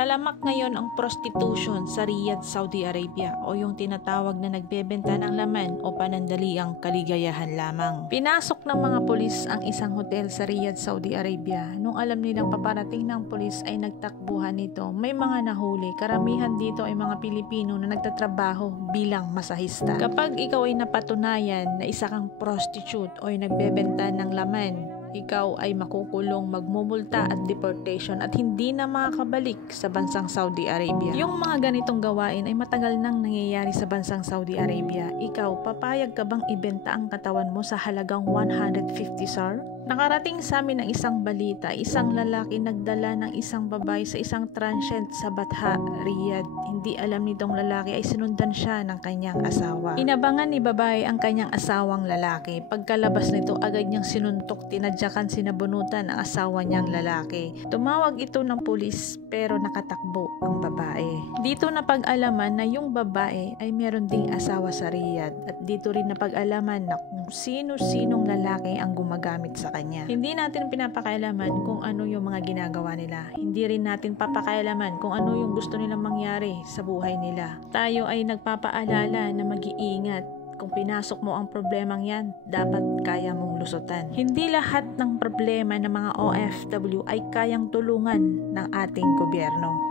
Talamak ngayon ang prostitution sa Riyadh, Saudi Arabia o yung tinatawag na nagbebenta ng laman o panandaliang kaligayahan lamang. Pinasok ng mga pulis ang isang hotel sa Riyadh, Saudi Arabia. Nung alam nilang paparating ng pulis ay nagtakbuhan nito. May mga nahuli. Karamihan dito ay mga Pilipino na nagtatrabaho bilang masahista. Kapag ikaw ay napatunayan na isa kang prostitute o ay nagbebenta ng laman, ikaw ay makukulong, magmumulta at deportation at hindi na makakabalik sa bansang Saudi Arabia. Yung mga ganitong gawain ay matagal nang nangyayari sa bansang Saudi Arabia. Ikaw, papayag ka bang ibenta ang katawan mo sa halagang 150 SAR? Nakarating sa amin ang isang balita, isang lalaki nagdala ng isang babae sa isang transient sa Batha, Riyadh. Hindi alam nitong lalaki ay sinundan siya ng kanyang asawa. Inabangan ni babae ang kanyang asawang lalaki. Pagkalabas nito, agad niyang sinuntok, tinadyakan, sinabunutan ang asawa niyang lalaki. Tumawag ito ng pulis pero nakatakbo ang babae. Dito napag-alaman na yung babae ay meron ding asawa sa Riyadh at dito rin napag-alaman na kung sino-sinong lalaki ang gumagamit sa kanya. Hindi natin pinapakailaman kung ano yung mga ginagawa nila. Hindi rin natin papakailaman kung ano yung gusto nilang mangyari sa buhay nila. Tayo ay nagpapaalala na mag-iingat. Kung pinasok mo ang problemang yan, dapat kaya mong lusutan. Hindi lahat ng problema ng mga OFW ay kayang tulungan ng ating gobyerno.